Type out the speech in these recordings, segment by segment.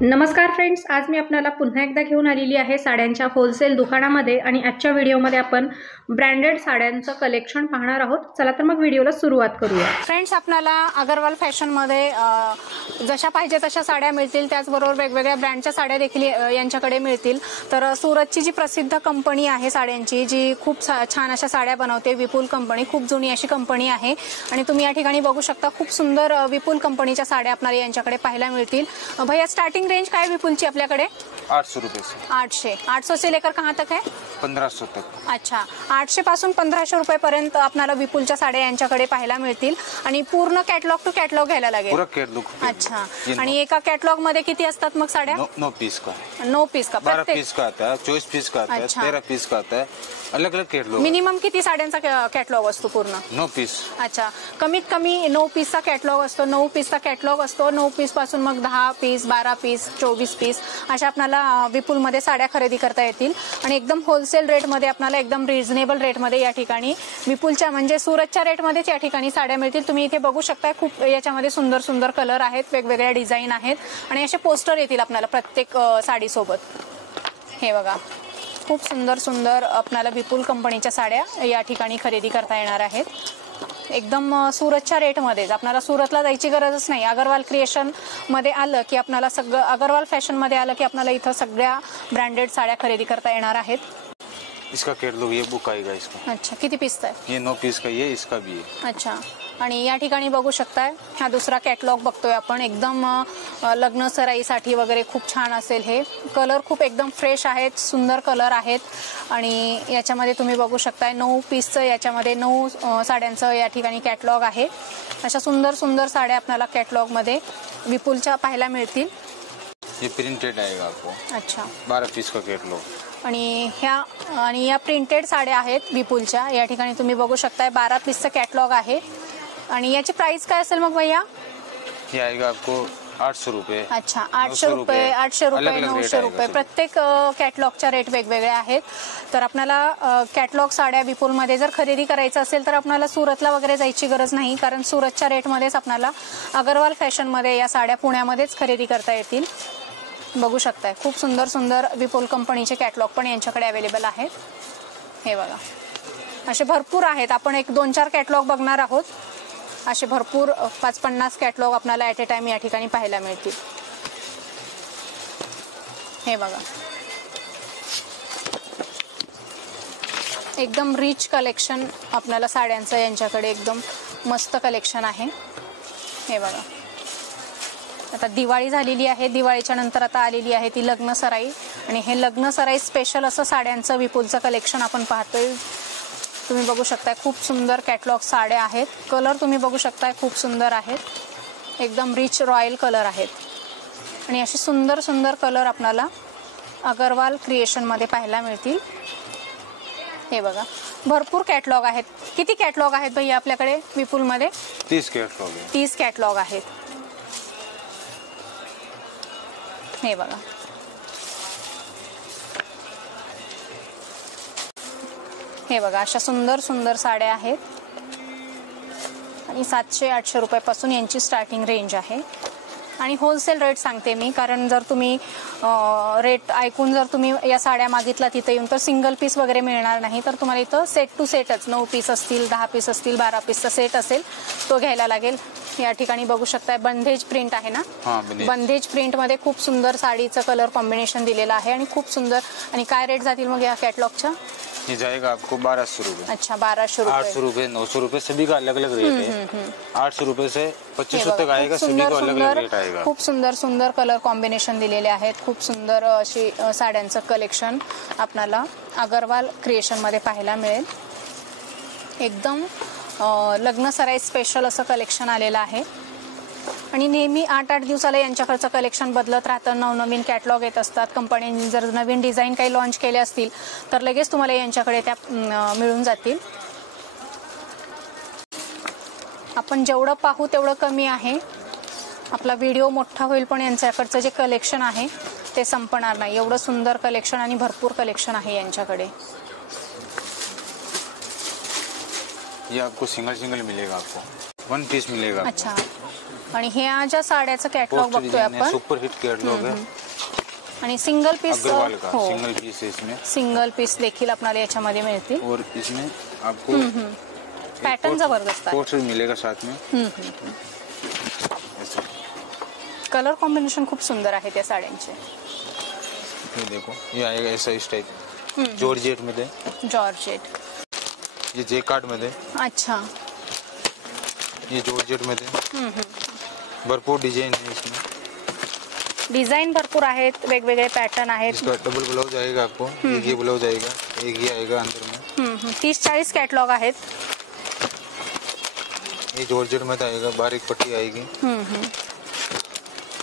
नमस्कार फ्रेंड्स, आज मी आपल्याला पुन्हा एकदा घेऊन आलेली आहे साड्यांच्या होलसेल दुकानामध्ये आणि आजच्या व्हिडिओमध्ये आपण ब्रँडेड साड्यांचं कलेक्शन पाहणार आहोत। चला तर मग व्हिडिओला सुरुवात करूया। फ्रेंड्स, आपल्याला अगरवाल फॅशनमध्ये जशा पाहिजे तशा साड्या मिळतील, त्याचबरोबर वेगवेगळ्या ब्रँडच्या साड्या देखील यांच्याकडे मिळतील। तर सुरतची जी प्रसिद्ध कंपनी आहे साड्यांची, जी खूप छान अशा साड्या बनवते, विपुल कंपनी, खूप जुनी अशी कंपनी आहे आणि तुम्ही या ठिकाणी बघू शकता खूप सुंदर विपुल कंपनीच्या साड्या आपल्याला यांच्याकडे पाहायला मिळतील। भैया, स्टार्टिंग रेंज काय विपुलची आपल्याकडे? 800 रुपये से 800 से लेकर कहाँ तक है? 1500 तक। अच्छा, 800 पासून 1500 रुपयापर्यंत आपल्याला विपुलच्या साड्या यांच्याकडे पाहायला मिळतील आणि पूर्ण कॅटलॉग टू कॅटलॉग घ्यायला लागेल। पूरा कॅटलॉग। अच्छा, आणि एका कॅटलॉग मध्ये किती असतात मग साड्या? 9 पीस का। 9 पीस का? 12 पीस का आता है, 24 पीस का आता है, 13 पीस का आता है, अलग अलग कॅटलॉग। मिनिमम किती साड्यांचा कॅटलॉग असतो पूर्ण? 9 पीस। अच्छा, कमीत कमी 9 पीसचा कॅटलॉग असतो। 9 पीसचा कॅटलॉग असतो। 9 पीस पासून मग 10 पीस, 12 पीस, 24 पीस अशा आपल्याला विपुलमध्ये साड्या खरेदी करता येतील आणि एकदम होलसेल रेटमध्ये आपल्याला एकदम रिझनेबल रेटमध्ये या ठिकाणी विपुलच्या म्हणजे सुरतच्या रेटमध्येच या ठिकाणी साड्या मिळतील। तुम्ही इथे बघू शकता खूप याच्यामध्ये सुंदर सुंदर कलर आहेत, वेगवेगळ्या डिझाईन आहेत आणि असे पोस्टर येतील आपल्याला प्रत्येक साडीसोबत। हे बघा, खूप सुंदर सुंदर आपल्याला विपुल कंपनीच्या साड्या या ठिकाणी खरेदी करता येणार आहेत एकदम सुरतच्या रेटमध्येच। आपल्याला सुरतला जायची गरजच नाही। अगरवाल क्रिएशन मध्ये आलं की आपल्याला सगळं, अगरवाल फॅशन मध्ये आलं की आपल्याला इथं सगळ्या ब्रँडेड साड्या खरेदी करता येणार आहेत। इसका कैटलॉग ये बुक आएगा इसका। अच्छा, किती पीस है? ये 9 पीस का, ये इसका भी है। अच्छा, आणि या ठिकाणी बघू शकताय हा दुसरा कॅटलॉग बघतोय आपण। एकदम लग्न सराईसाठी वगैरे खूप छान असेल। हे कलर खूप एकदम फ्रेश आहेत, सुंदर कलर आहेत आणि याच्यामध्ये तुम्ही बघू शकताय 9 पीसचं याच्यामध्ये 9 साड्यांचं या ठिकाणी कॅटलॉग आहे। अशा सुंदर सुंदर साड्या आपल्याला कॅटलॉग मध्ये विपुलच्या पाहायला मिळतील। ये प्रिंटेड आएगा आपको। अच्छा, 12 पीस का कॅटलॉग आणि या प्रिंटेड साड्या आहेत विपुलच्या। या ठिकाणी तुम्ही बघू शकताय 12 पीसचं कॅटलॉग आहे आणि याची प्राइस काय असेल मग भैया? ये आएगा आपको 800 रुपये। अच्छा, 800 रुपये, 800 रुपये, 900 रुपये, प्रत्येक कॅटलॉगच्या रेट वेगवेगळे आहेत। तर आपल्याला कॅटलॉग साड्या विपुलमध्ये जर खरेदी करायचं असेल तर आपल्याला सुरतला वगैरे जायची गरज नाही, कारण सुरतच्या रेटमध्येच आपल्याला अगरवाल फॅशनमध्ये या साड्या पुण्यामध्येच खरेदी करता येतील। बघू शकताय खूप सुंदर सुंदर विपुल कंपनीचे कॅटलॉग पण यांच्याकडे अवेलेबल आहेत। हे बघा, असे भरपूर आहेत। आपण एक 2-4 कॅटलॉग बघणार आहोत। असे भरपूर 50-50 कॅटलॉग आपल्याला ॲट ए टाइम या ठिकाणी पाहायला मिळतील। हे बघा, एकदम रिच कलेक्शन आपल्याला साड्यांचं यांच्याकडे एकदम मस्त कलेक्शन आहे। हे बघा, आता दिवाळी झालेली आहे, दिवाळीच्या नंतर आता आलेली आहे ती लग्न सराई आणि हे लग्न सराई स्पेशल असं साड्यांचं विपुलचं कलेक्शन आपण पाहतोय। तुम्ही बघू शकताय खूप सुंदर कॅटलॉग साड्या आहेत। कलर तुम्ही बघू शकताय खूप सुंदर आहेत, एकदम रिच रॉयल कलर आहेत आणि असे सुंदर सुंदर कलर आपल्याला अगरवाल क्रिएशनमध्ये पाहायला मिळतील। हे बघा, भरपूर कॅटलॉग आहेत। किती कॅटलॉग आहेत भैया आपल्याकडे विपुलमध्ये? 30 कॅटलॉग आहे। 30 कॅटलॉग आहेत। हे बघा, हे बघा, अशा सुंदर सुंदर साड्या आहेत आणि 700-800 रुपयापासून यांची स्टार्टिंग रेंज आहे आणि होलसेल रेट सांगते मी, कारण जर तुम्ही रेट ऐकून जर तुम्ही या साड्या मागितला तिथे येऊन तर सिंगल पीस वगैरे मिळणार नाही। तर तुम्हाला इथं सेट टू सेटच 9 पीस असतील, 10 पीस असतील, 12 पीसचा सेट असेल तो घ्यायला लागेल। या ठिकाणी बघू शकताय बंधेज प्रिंट आहे ना, बंधेज प्रिंट मध्ये खूप सुंदर साडीचं कलर कॉम्बिनेशन दिलेलं आहे आणि खूप सुंदर। आणि काय रेट जातील मग या कॅटलॉगच्या? ये जाएगा आपको 1200 रुपये। अच्छा, 1200 रुपये, 800 रुपये, 900 रुपये, सभी का अलग अलग रेट है। 800 रुपये से 2500 तक आएगा, सभी का अलग अलग रेट आएगा। खूप सुंदर सुंदर कलर कॉम्बिनेशन दिलेले आहेत। खूप सुंदर अशी साड्यांचं कलेक्शन आपल्याला अगरवाल क्रिएशन मध्ये पाहायला मिळेल। एकदम लग्न सराई स्पेशल असं कलेक्शन आलेलं आहे आणि नेहमी 8-8 दिवसाला यांच्याकडचं कलेक्शन बदलत राहतं, नवनवीन कॅटलॉग येत असतात। कंपनीने जर नवीन डिझाईन काही लॉन्च केले असतील तर लगेच तुम्हाला यांच्याकडे त्या मिळून जातील। आपण जेवढं पाहू तेवढं कमी आहे। आपला व्हिडिओ मोठा होईल पण यांच्याकडचं जे कलेक्शन आहे ते संपणार नाही, एवढं सुंदर कलेक्शन आणि भरपूर कलेक्शन आहे यांच्याकडे। ये आपको सिंगल सिंगल मिलेगा, आपको 1 पीस मिलेगा। अच्छा, आणि ह्या ज्या साड्याचं कॅटलॉग बघतोय आपण, सुपर हिट कैटलॉग है आणि सिंगल पीस, अग्रवाल का सिंगल पीस है इसमें, सिंगल पीस देखील आपल्याला याच्यामध्ये मिळतील. और इसमें आपको पॅटर्न जबरदस्त आहे. कोट मिलेगा साथ में. कलर कॉम्बिनेशन खूप सुंदर आहे त्या साड्यांचे. ये देखो, ये आएगा ऐसा इस टाइप जॉर्जेट मध्ये, जॉर्जेट, ये जेकार्ड मध्ये. अच्छा, ये जॉर्जेट मध्ये भरपूर डिजाइन है इसमें. डिझाईन भरपूर आहेत, वेगवेगळे पॅटर्न आहेत. इसका डबल ब्लाउज आएगा आपको, एक ये ब्लाउज आएगा, एक ये आएगा अंदर में. 30-40 कॅटलॉग आहेत. ये जॉर्जेट में आएगा, बारीक पट्टी आएगी.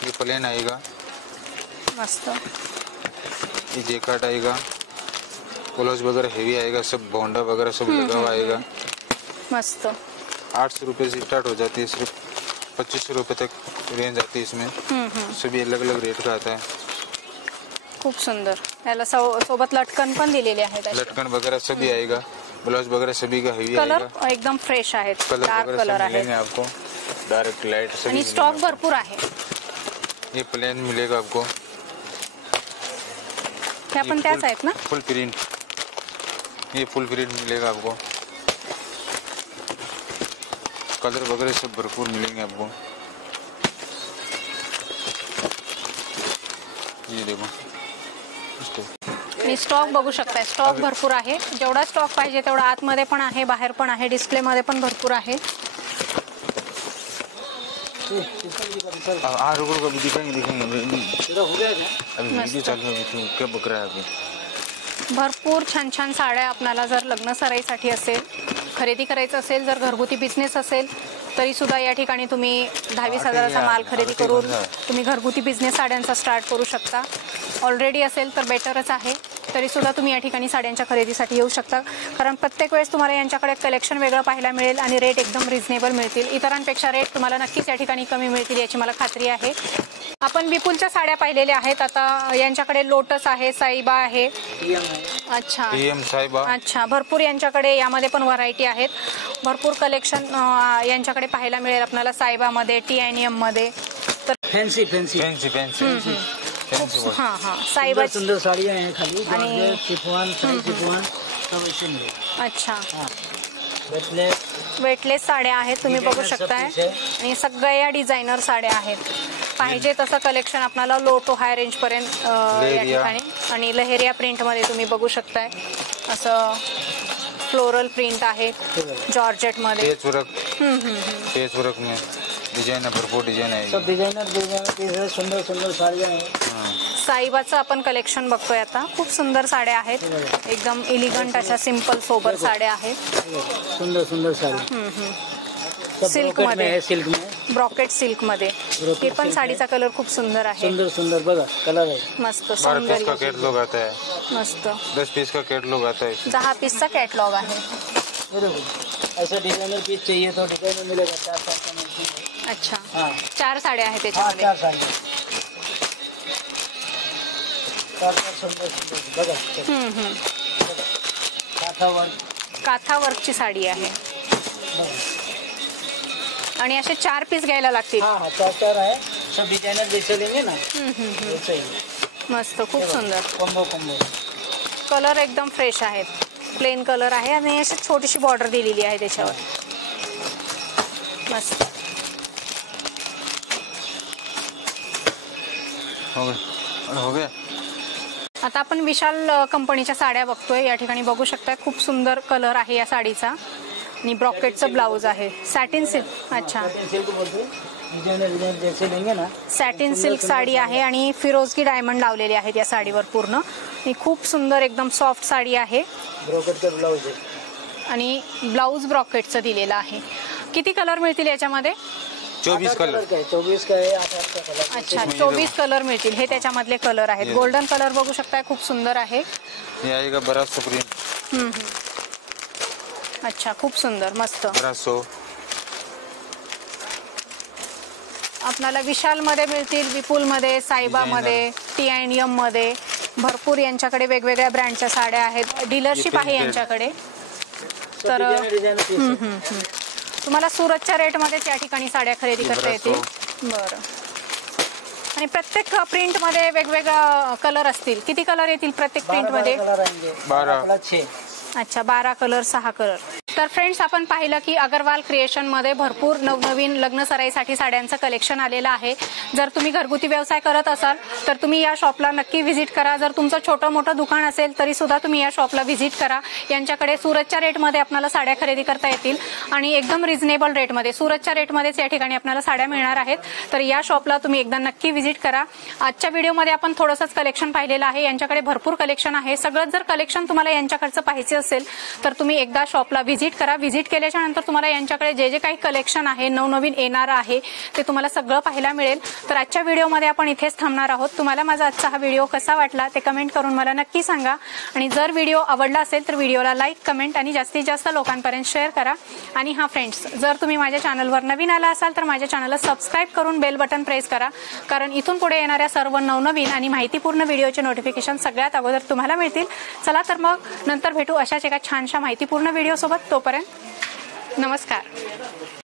ये प्लेन आएगा, मस्त. ये जेकार्ड आएगा, ब्लाउज वगैरह हेवी आएगा, सब बोंडा वगैरह सब लगा हुआ आएगा. मस्त. 800 रुपये से स्टार्ट हो जाती है, सिर्फ 2500 रुपये तक रेंज आती है इसमें. सभी अलग अलग रेट का आता है. खूप सुंदर. याला सोबत लटकन पण दिलेले आहेत. लटकन वगैरह सभी आएगा, ब्लाउज वगैरह सभी का हेवी कलर आएगा. एकदम फ्रेश आहेत, कलर डार्क वगैरह कलर सब आहेत मिलेंगे आपको, डार्क लाइट सभी आणि स्टॉक भरपूर आहे. ये प्लेन मिलेगा आपको. ह्या पण त्याच आहेत ना? फुल प्रिंट, ये फुल प्रिंट मिलेगा आपको. कलर वगैरह सब भरपूर मिलेंगे आपको. ये देखो, आणि स्टॉक बघू शकताय, स्टॉक भरपूर आहे. जेवढा स्टॉक पाहिजे तेवढा आतमध्ये पण आहे, बाहेर पण आहे, डिस्प्ले मध्ये पण भरपूर आहे. रुको दिखाएंगे अभी वीडियो चालू है, तो क्या बक रहा है अभी. भरपूर छान छान साड्या आपल्याला जर लग्न सराईसाठी असेल, खरेदी करायचं असेल, जर घरगुती बिझनेस असेल तरी सुद्धा या ठिकाणी तुम्ही 10-20 हजाराचा माल खरेदी करून तुम्ही घरगुती बिझनेस साड्यांचा स्टार्ट करू शकता. ऑलरेडी असेल तर बेटरच आहे, तरी सुद्धा तुम्ही या ठिकाणी साड्यांच्या खरेदीसाठी येऊ शकता. कारण प्रत्येक वेळेस तुम्हाला यांच्याकडे कलेक्शन वेगळं पाहायला मिळेल आणि रेट एकदम रिझनेबल मिळतील. इतरांपेक्षा रेट तुम्हाला नक्कीच या ठिकाणी कमी मिळतील याची मला खात्री आहे. आपण विपुलच्या साड्या पाहिलेल्या आहेत. आता यांच्याकडे लोटस आहे, साईबा आहे. अच्छा, साईबा. अच्छा, भरपूर यांच्याकडे यामध्ये पण व्हरायटी आहेत. भरपूर कलेक्शन यांच्याकडे पाहायला मिळेल आपल्याला साईबामध्ये, TNM मध्ये. तर फॅन्सी फॅन्सी फॅन्सी फॅन्सी हां हां, साईबा सुंदर साड़ियाँ हैं खाली, आणि चिफॉन, चिफॉन सब ऐसे मिलेगा. अच्छा, वेटलेस वेटलेस साड्या आहेत, तुम्ही बघू शकताय. आणि सगळ्या डिझायनर साड्या आहेत. पाहिजे तसं कलेक्शन आपल्याला लो टू हाय रेंज पर्यंत या ठिकाणी. आणि लहेरिया प्रिंट मध्ये तुम्ही बघू शकताय, असं फ्लोरल प्रिंट आहे जॉर्जेट मध्ये. पेच वर्क में डिजाइन भरपूर डिजाइन आहे. सब डिजाइनर सुंदर सुंदर साड़ियाँ हैं. साईबाचं आपण कलेक्शन बघतोय आता. खूप सुंदर साड्या आहेत, एकदम एलिगंट अशा सिंपल सोबर साड्या आहेत. सुंदर सुंदर साड़ी सिल्क मध्ये, सिल्क में ब्रॉकेट सिल्क मध्ये. हे पण साडीचा कलर खूप सुंदर आहे. सुंदर सुंर बघा कलर है. मस्त, 12 पीस का सौंदर्य, कैटलॉग आता है. मस्त. 10 पीस का कैटलॉग आता है. 10 पीसचा कॅटलॉग आहे. ऐसा डिजाइनर पीस चाहिए तो डिजाइनर मिलेगा. 4 अच्छा, हाँ 4 साड्या आहेत 4 त्याच्यामध्ये. साड़ियाँ 4 सुंदर सुंदर बघा. काथा वर्कची साडी आहे. आणि असे 4 पीस घ्यायला लागतील. हाँ 4 है. सब डिजाइनर जैसे लेंगे ना वैसे ही. मस्त, खूप सुंदर. कॉम्बो कलर एकदम फ्रेश आहेत. प्लेन कलर आहे आणि अशी छोटीशी बॉर्डर दिलेली आहे त्याच्यावर. मस्त. हो गया. आता आपण विशाल कंपनीच्या साड्या बघतोय. या ठिकाणी बघू शकता, खूप सुंदर कलर आहे या साडीचा. आणि ब्रॉकेटचं ब्लाऊज आहे. Satin silk. अच्छा, सॅटिन सिल्क साडी आहे आणि फिरोजकी डायमंड लावलेले आहेत या साडीवर पूर्ण. ही खूप सुंदर एकदम सॉफ्ट साडी आहे. ब्रॉकेटचं ब्लाऊज आहे आणि ब्लाऊज ब्रॉकेटचं दिलेलं आहे. किती कलर मिळतील याच्यामध्ये? 24 कलर. 24 का है, 8 का कलर. अच्छा, 24 कलर मिळतील. हे त्याच्यामधले कलर आहेत. गोल्डन कलर बघू शकताय, खूप सुंदर आहे. ये आएगा 1200 प्रिंट. अच्छा, खूप सुंदर, मस्त. 1200 आपल्याला विशाल मध्ये मिळतील, विपुल मध्ये, साईबा मध्ये, TNM मध्ये. भरपूर यांच्याकडे वेगवेगळ्या ब्रँडच्या साड्या आहेत. डीलरशिप आहे यांच्याकडे. तर तुम्हाला सुरतच्या रेटमध्येच या ठिकाणी साड्या खरेदी करता येतील. बरं. आणि प्रत्येक प्रिंट मध्ये वेगवेगळा कलर असतील. किती कलर येतील प्रत्येक प्रिंट मध्ये? 12. अच्छा, 12 कलर, 6 कलर. तर फ्रेंड्स, आपण पाहिलं की अगरवाल क्रिएशनमध्ये भरपूर नवनवीन लग्न सराईसाठी साड्यांचं कलेक्शन आलेलं आहे. जर तुम्ही घरगुती व्यवसाय करत असाल तर तुम्ही या शॉपला नक्की व्हिजिट करा. जर तुमचं छोटं मोठं दुकान असेल तरी सुद्धा तुम्ही या शॉपला व्हिजिट करा. यांच्याकडे सुरतच्या रेटमध्ये आपल्याला साड्या खरेदी करता येतील आणि एकदम रिझनेबल रेटमध्ये, सुरतच्या रेटमध्येच या ठिकाणी आपल्याला साड्या मिळणार आहेत. तर या शॉपला तुम्ही एकदा नक्की व्हिजिट करा. आजच्या व्हिडिओमध्ये आपण थोडंसंच कलेक्शन पाहिलेलं आहे. यांच्याकडे भरपूर कलेक्शन आहे. सगळं जर कलेक्शन तुम्हाला यांच्याकडचं पाहायचं असेल तर तुम्ही एकदा शॉपला व्हिजिट करा. व्हिजिट केल्याच्या नंतर तुम्हाला यांच्याकडे जे जे काही कलेक्शन आहे, नवनवीन येणार आहे, ते तुम्हाला सगळं पाहायला मिळेल. तर आजच्या व्हिडिओमध्ये आपण इथेच थांबणार आहोत. तुम्हाला माझा आजचा हा व्हिडिओ कसा वाटला ते कमेंट करून मला नक्की सांगा. आणि जर व्हिडिओ आवडला असेल तर व्हिडिओला लाईक, कमेंट आणि जास्तीत जास्त लोकांपर्यंत शेअर करा. आणि हा फ्रेंड्स, जर तुम्ही माझ्या चॅनलवर नवीन आला असाल तर माझ्या चॅनलला सबस्क्राईब करून बेल बटन प्रेस करा, कारण इथून पुढे येणाऱ्या सर्व नवनवीन आणि माहितीपूर्ण व्हिडिओचे नोटिफिकेशन सगळ्यात अगोदर तुम्हाला मिळतील. चला तर मग नंतर भेटू अशाच एका छानशा माहितीपूर्ण व्हिडिओ सोबत. तोपर्यंत नमस्कार.